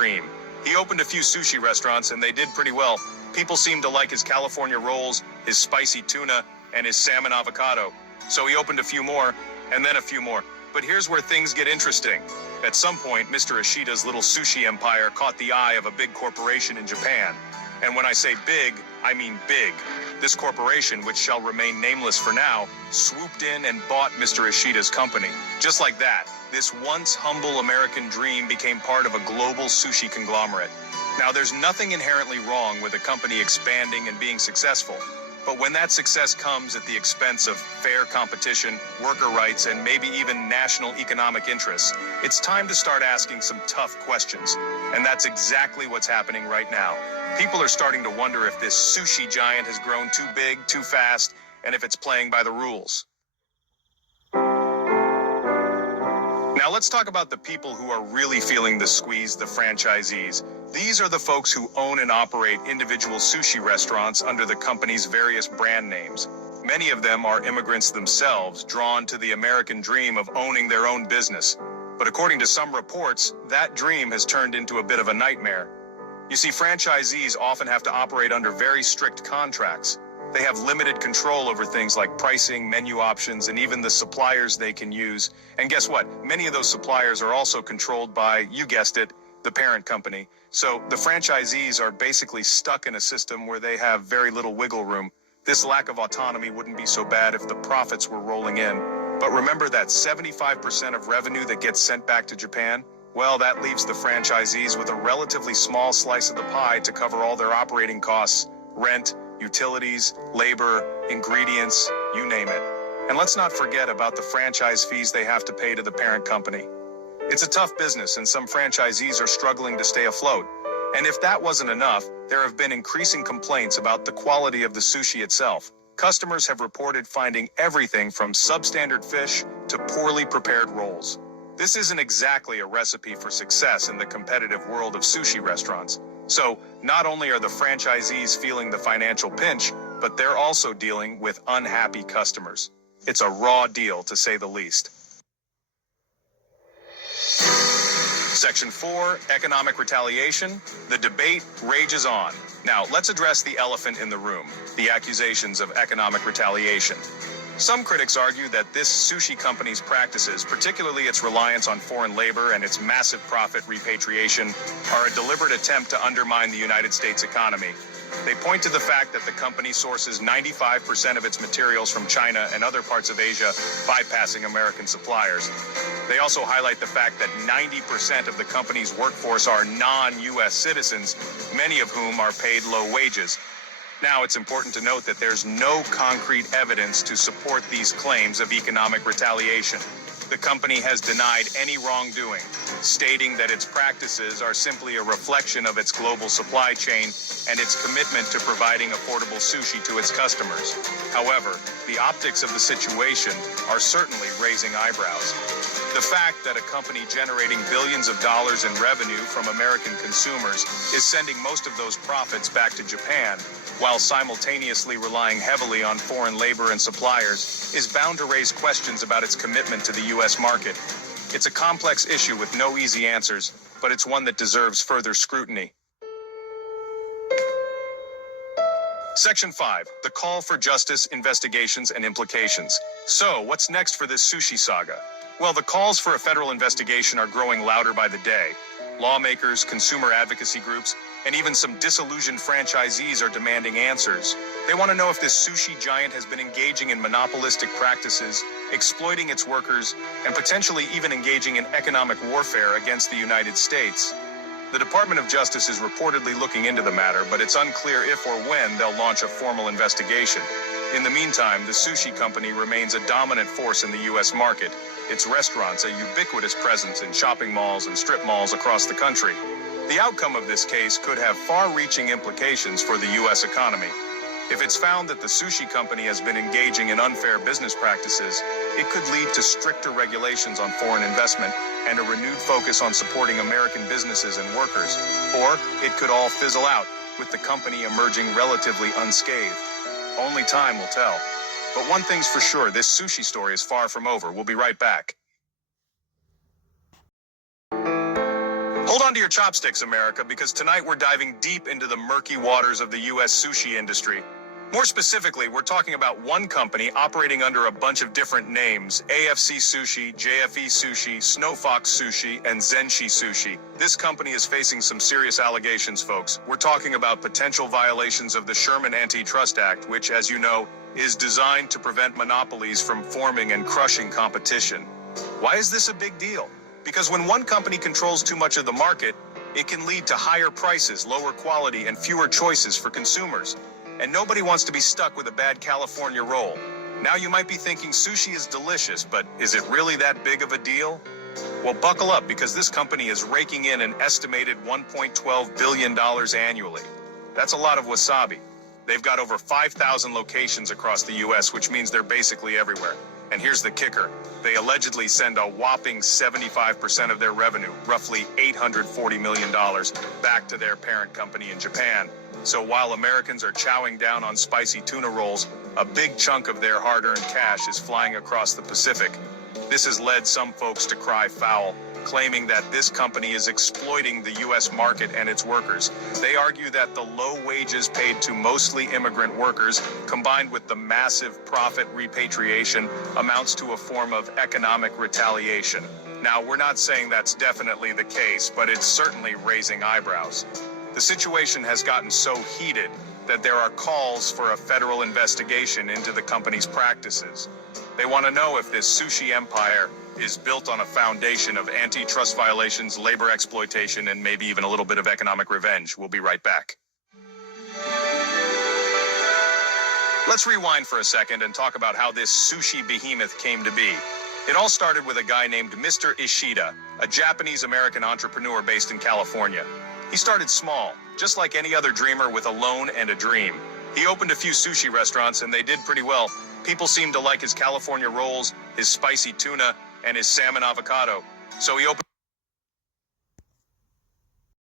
dream. He opened a few sushi restaurants and they did pretty well. People seemed to like his California rolls, his spicy tuna, and his salmon avocado. So he opened a few more, and then a few more. But here's where things get interesting. At some point, Mr. Ishida's little sushi empire caught the eye of a big corporation in Japan. And when I say big, I mean big. This corporation, which shall remain nameless for now, swooped in and bought Mr. Ishida's company. Just like that, this once humble American dream became part of a global sushi conglomerate. Now, there's nothing inherently wrong with a company expanding and being successful. But when that success comes at the expense of fair competition, worker rights, and maybe even national economic interests, it's time to start asking some tough questions. And that's exactly what's happening right now. People are starting to wonder if this sushi giant has grown too big, too fast, and if it's playing by the rules. Now let's talk about the people who are really feeling the squeeze, the franchisees. These are the folks who own and operate individual sushi restaurants under the company's various brand names. Many of them are immigrants themselves, drawn to the American dream of owning their own business. But according to some reports, that dream has turned into a bit of a nightmare. You see, franchisees often have to operate under very strict contracts. They have limited control over things like pricing, menu options, and even the suppliers they can use. And guess what? Many of those suppliers are also controlled by, you guessed it, the parent company. So the franchisees are basically stuck in a system where they have very little wiggle room. This lack of autonomy wouldn't be so bad if the profits were rolling in. But remember that 75% of revenue that gets sent back to Japan? Well, that leaves the franchisees with a relatively small slice of the pie to cover all their operating costs, rent, utilities, labor, ingredients, you name it. And let's not forget about the franchise fees they have to pay to the parent company. It's a tough business and some franchisees are struggling to stay afloat. And if that wasn't enough, there have been increasing complaints about the quality of the sushi itself. Customers have reported finding everything from substandard fish to poorly prepared rolls. This isn't exactly a recipe for success in the competitive world of sushi restaurants. So, not only are the franchisees feeling the financial pinch, but they're also dealing with unhappy customers. It's a raw deal, to say the least. Section 4, Economic Retaliation. The debate rages on. Now, let's address the elephant in the room, the accusations of economic retaliation. Some critics argue that this sushi company's practices, particularly its reliance on foreign labor and its massive profit repatriation, are a deliberate attempt to undermine the United States economy. They point to the fact that the company sources 95% of its materials from China and other parts of Asia, bypassing American suppliers. They also highlight the fact that 90% of the company's workforce are non-U.S. citizens, many of whom are paid low wages. Now, it's important to note that there's no concrete evidence to support these claims of economic retaliation. The company has denied any wrongdoing, stating that its practices are simply a reflection of its global supply chain and its commitment to providing affordable sushi to its customers. However, the optics of the situation are certainly raising eyebrows. The fact that a company generating billions of dollars in revenue from American consumers is sending most of those profits back to Japan, while simultaneously relying heavily on foreign labor and suppliers, is bound to raise questions about its commitment to the U.S. market. It's a complex issue with no easy answers, but it's one that deserves further scrutiny. Section 5, the call for justice, investigations, and implications. So, what's next for this sushi saga? Well, the calls for a federal investigation are growing louder by the day. Lawmakers, consumer advocacy groups, and even some disillusioned franchisees are demanding answers. They want to know if this sushi giant has been engaging in monopolistic practices, exploiting its workers, and potentially even engaging in economic warfare against the United States. The Department of Justice is reportedly looking into the matter, but it's unclear if or when they'll launch a formal investigation. In the meantime, the sushi company remains a dominant force in the U.S. market. Its restaurants a ubiquitous presence in shopping malls and strip malls across the country. The outcome of this case could have far-reaching implications for the U.S. economy. If it's found that the sushi company has been engaging in unfair business practices, it could lead to stricter regulations on foreign investment and a renewed focus on supporting American businesses and workers. Or it could all fizzle out, with the company emerging relatively unscathed. Only time will tell. But one thing's for sure, this sushi story is far from over. We'll be right back. Hold on to your chopsticks, America, because tonight we're diving deep into the murky waters of the U.S. sushi industry. More specifically, we're talking about one company operating under a bunch of different names: AFC Sushi, JFE Sushi, Snow Fox Sushi, and Zenshi Sushi. This company is facing some serious allegations, folks. We're talking about potential violations of the Sherman Antitrust Act, which, as you know, is designed to prevent monopolies from forming and crushing competition. Why is this a big deal? Because when one company controls too much of the market, it can lead to higher prices, lower quality, and fewer choices for consumers. And nobody wants to be stuck with a bad California roll. Now you might be thinking sushi is delicious, but is it really that big of a deal? Well, buckle up, because this company is raking in an estimated $1.12 billion annually. That's a lot of wasabi. They've got over 5,000 locations across the U.S., which means they're basically everywhere. And here's the kicker. They allegedly send a whopping 75% of their revenue, roughly $840 million, back to their parent company in Japan. So while Americans are chowing down on spicy tuna rolls, a big chunk of their hard-earned cash is flying across the Pacific. This has led some folks to cry foul, claiming that this company is exploiting the U.S. market and its workers. They argue that the low wages paid to mostly immigrant workers, combined with the massive profit repatriation, amounts to a form of economic retaliation. Now, we're not saying that's definitely the case, but it's certainly raising eyebrows. The situation has gotten so heated that there are calls for a federal investigation into the company's practices. They want to know if this sushi empire is built on a foundation of antitrust violations, labor exploitation, and maybe even a little bit of economic revenge. We'll be right back. Let's rewind for a second and talk about how this sushi behemoth came to be. It all started with a guy named Mr. Ishida, a Japanese-American entrepreneur based in California. He started small, just like any other dreamer with a loan and a dream. He opened a few sushi restaurants and they did pretty well. People seemed to like his California rolls, his spicy tuna, and his salmon avocado. So he opened